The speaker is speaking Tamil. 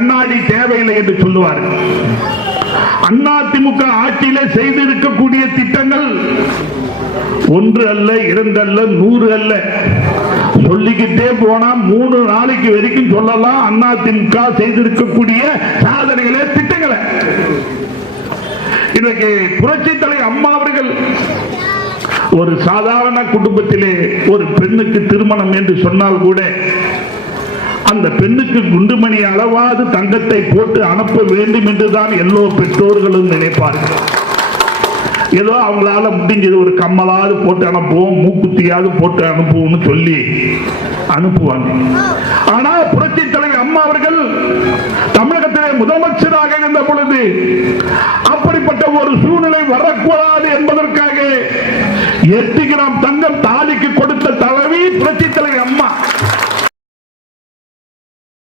கண்ணாடி தேவையில்லை என்று சொல்லுவார்கள். அதிமுக ஆட்சியிலே செய்திருக்கக்கூடிய திட்டங்கள் 1 அல்ல 2 அல்ல 100 அல்ல, சொல்லிக்கிட்டே போனா 3 நாளைக்கு வரைக்கும் சொல்லலாம். அதிமுக செய்திருக்கக்கூடிய சாதனைகளே திட்டங்களை இன்றைக்கு புரட்சி தலைவர் அம்மா அவர்கள் ஒரு சாதாரண குடும்பத்திலே ஒரு பெண்ணுக்கு திருமணம் என்று சொன்னால் கூட அந்த பெண்ணுக்கு குண்டுமணி அளவாது தங்கத்தை போட்டு அனுப்ப வேண்டும் என்றுதான் எல்லோ பெற்றோர்களும் நினைப்பார்கள். ஏதோ அவங்களால முடிஞ்சது ஒரு கம்மலாவது போட்டு அனுப்புவோம், மூக்குத்தியாவது போட்டு அனுப்புவோம்னு சொல்லி அனுப்புவாங்க. ஆனா புரட்சி தலைவர் அம்மா அவர்கள் தமிழகத்திலே முதலமைச்சராக இருந்த பொழுது அப்படிப்பட்ட ஒரு சூழ்நிலை வரக்கூடாது என்பதற்காக 8 கிராம் தங்கம் தாலிக்கு கொடுத்த தலைவி புரட்சி தலைவர் அம்மா.